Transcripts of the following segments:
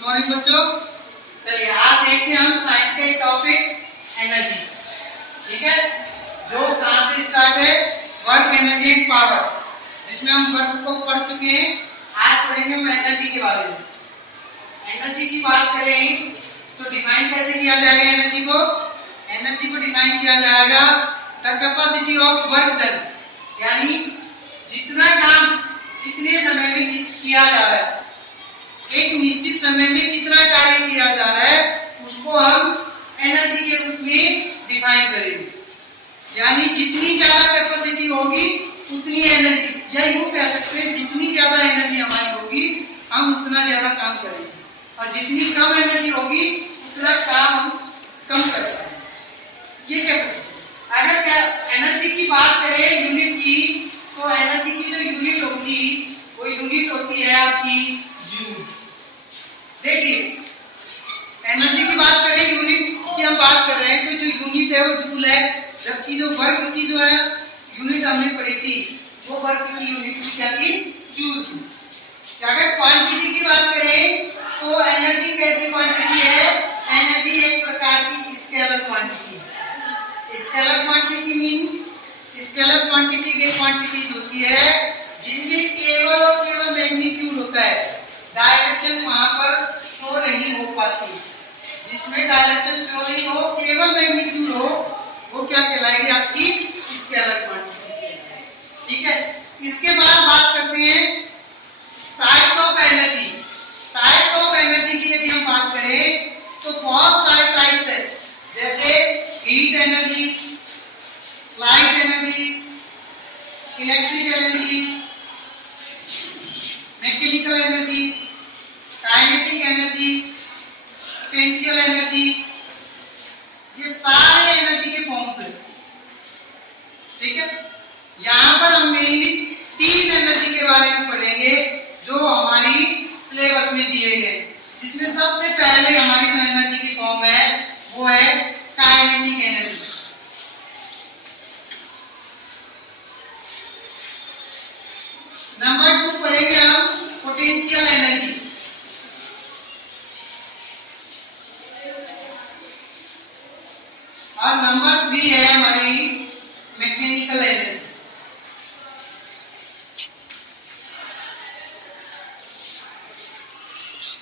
Morning बच्चों, चलिए आज देखते हैं हम साइंस का एक टॉपिक एनर्जी। ठीक है, जो कहां से स्टार्ट है, वर्क, एनर्जी एंड पावर, जिसमें हम वर्क को पढ़ चुके हैं। आज पढ़ेंगे हम एनर्जी के बारे में। एनर्जी की बात करें तो डिफाइन कैसे किया जाएगा एनर्जी को? एनर्जी को डिफाइन किया जाएगा the capacity of work done, यानी जितना काम कितने समय में किया जा रहा है, एक निश्चित समय में कितना कार्य किया जा रहा है, उसको हम एनर्जी के रूप में डिफाइन करेंगे। यानी जितनी ज्यादा कैपेसिटी होगी उतनी एनर्जी, या यूं कह सकते हैं जितनी ज्यादा एनर्जी हमारी होगी हम उतना ज्यादा काम करेंगे, और जितनी कम एनर्जी होगी उतना काम हम कम कर पाएंगे। ये कैपेसिटी। अगर एनर्जी की बात करें यूनिट की, तो एनर्जी की जो यूनिट होगी वो यूनिट होती है आपकी जूल। देखिए, एनर्जी की बात करें, यूनिट की हम बात कर रहे हैं तो जो यूनिट है वो जूल है, जबकि जो वर्क की जो है यूनिट हमने पढ़ी थी वो वर्क की यूनिट क्या थी? जूल थी। अगर क्वांटिटी की बात करें तो एनर्जी कैसी क्वांटिटी है? एनर्जी एक प्रकार की स्केलर क्वांटिटी है। Scalar quantity means scalar quantity की क्वांटिटीज होती है जिनमें केवल और केवल मैग्नीट्यूड होता है, डायरेक्शन वहां पर शो नहीं हो पाती। जिसमें डायरेक्शन शो नहीं हो, केवल मैग्नीट्यूड हो, वो क्या कहलाएगी? आपकी स्केलर क्वांटिटी। ठीक है, इसके बाद बात करते हैं type of energy. Type of energy की यदि हम बात करें तो बहुत सारे टाइप्स है, जैसे heat energy, light energy, electrical energy, mechanical energy, kinetic energy, potential energy. ये सारे एनर्जी के फॉर्म्स हैं। ठीक है, यहां पर हम मेनली 3 एनर्जी के बारे में पढ़ेंगे जो हमारी सिलेबस में दिए गए, जिसमें सबसे पहले हमारी जो एनर्जी की फॉर्म है वो है काइनेटिक एनर्जी। नंबर 2 पढ़ेंगे हम पोटेंशियल एनर्जी। और नंबर 3 है हमारी मैकेनिकल एनर्जी।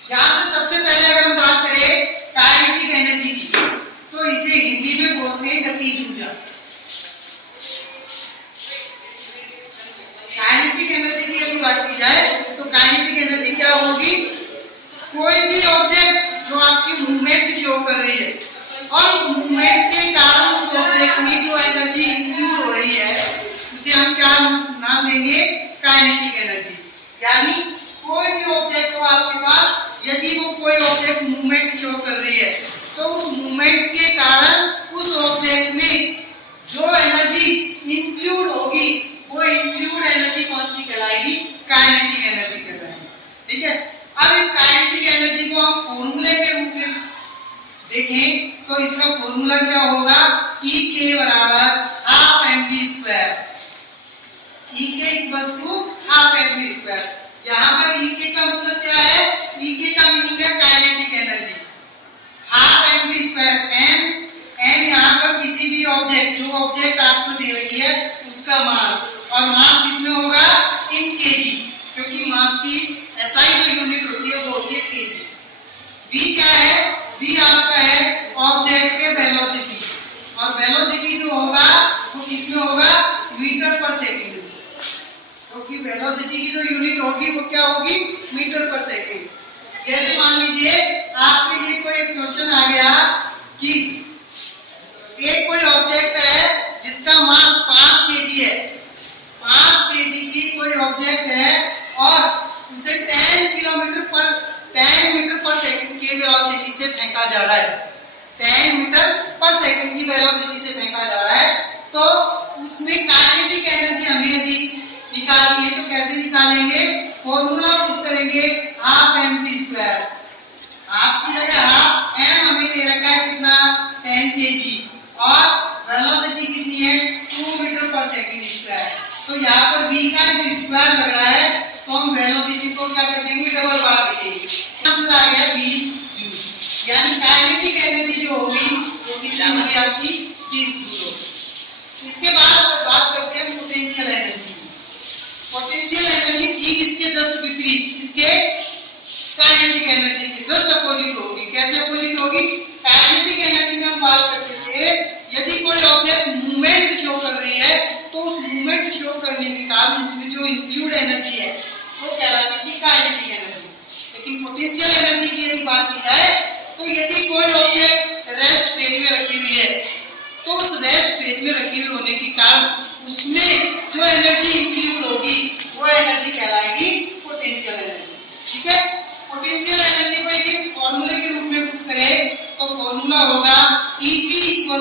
यहां से सबसे पहले अगर हम बात करें काइनेटिक एनर्जी की, तो इसे हिंदी में बोलते हैं गतिज ऊर्जा। काइनेटिक एनर्जी की यदि बात की जाए तो काइनेटिक एनर्जी क्या होगी? कोई भी ऑब्जेक्ट जो आपकी मूवमेंट शो कर रही है और उस मूवमेंट के कारण उस ऑब्जेक्ट में जो एनर्जी इंक्लूड हो रही है उसे हम क्या नाम देंगे? Kinetic energy. यानी कोई भी ऑब्जेक्ट हो आपके पास, यदि वो कोई ऑब्जेक्ट मूवमेंट शो कर रही है तो उस मूवमेंट के कारण उस ऑब्जेक्ट में जो एनर्जी इंक्लूड होगी वो इंक्लूड एनर्जी कौन सी कहलाएगी? काइनेटिक एनर्जी कहलाएगी। ठीक है, अब इस काइनेटिक एनर्जी को हम फॉर्मूले के रूप में देखें तो इसका फॉर्मूला क्या होगा? E के बराबर हाफ mv स्क्वायर। E के equals to half mv square. यहाँ पर E के का मतलब क्या है? E के का मीनिंग है kinetic energy. Half mv square, m यहाँ पर किसी भी ऑब्जेक्ट, जो ऑब्जेक्ट आपको दे रखी है उसका मास, और मास किसमें होगा? इन केजी, क्योंकि मास की SI जो यूनिट होती है वो होती है केजी। v क्या है? v आपका है ऑब्जेक्ट के वेलोसिटी, और वेलोसिटी जो होगा वो किसमें होगा? मीटर पर सेकंड, क्योंकि वेलोसिटी की जो यूनिट होगी वो क्या होगी? मीटर पर सेकंड। जैसे मान लीजिए आपके लिए कोई एक क्वेश्चन आ गया कि एक कोई ऑब्जेक्ट है जिसका मास 5 केजी है, 5 केजी की कोई ऑब्जेक्ट है और उसे 10 मीटर पर सेकंड की वेलोसिटी से फेंका जा रहा है। 10 मीटर पर सेकंड की वेलोसिटी से फेंका जा रहा है, तो उसमें काइनेटिक एनर्जी हमें यदि निकालनी है तो कैसे निकालेंगे? फॉर्मूला पुट करेंगे हाफ mv स्क्वायर। हाफ की जगह हाफ, m हमें दे रखा है कितना? 10 केजी, और वेलोसिटी कितनी है? 2 मीटर पर सेकंड स्क्वायर। तो यहाँ पर v का स्क्वायर लग रहा है, तो हम वेलोसिटी को क्या कर देंगे? डबल बार लिखेंगे। आंसर आ गया v जो होगी वो कितनी होगी आपकी 20 जूल। इसके बाद बात करते हैं पोटेंशियल एनर्जी। पोटेंशियल एनर्जी ठीक इसके जस्ट विपरीत, इसके काइनेटिक एनर्जी के जस्ट अपोजिट होगी। कैसे अपोजिट होगी? काइनेटिक एनर्जी में हम बात कर सकते हैं यदि कोई ऑब्जेक्ट मूवमेंट शो कर रही है तो उस मूवमेंट शो करने के कारण उसमें जो इंक्लूड एनर्जी है वो कहलाती थी काइनेटिक एनर्जी। लेकिन पोटेंशियल एनर्जी की यदि बात की जाए तो यदि कोई ऑब्जेक्ट रेस्ट फेज में रखी हुई है तो उस रेस्ट फेज में रखी हुई होने के कारण उसमें जो एनर्जी इंक्लूड होगी वो एनर्जी कहलाएगी पोटेंशियल एनर्जी। ठीक है, पोटेंशियल एनर्जी को यदि फॉर्मूले के रूप में पुट करें तो फॉर्मूला होगा EP =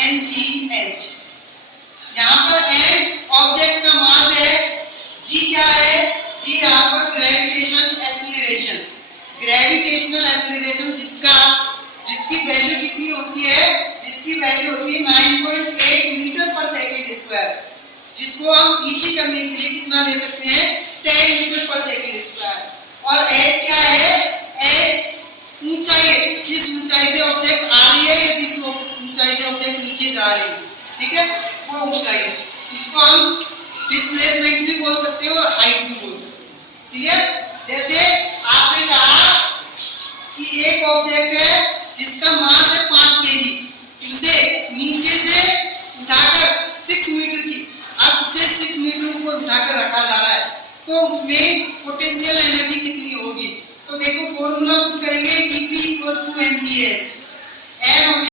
mgh। यहाँ पर m ऑब्जेक्ट का मास है, g क्या है? g यहाँ पर ग्रेविटेशनल एक्सीलरेशन जिसकी वैल्यू कितनी होती है? जिसकी वैल्यू होती है 9.8 मीटर पर सेकंड स्क्वायर, जिसको हम इजी करने के लिए कितना ले सकते हैं?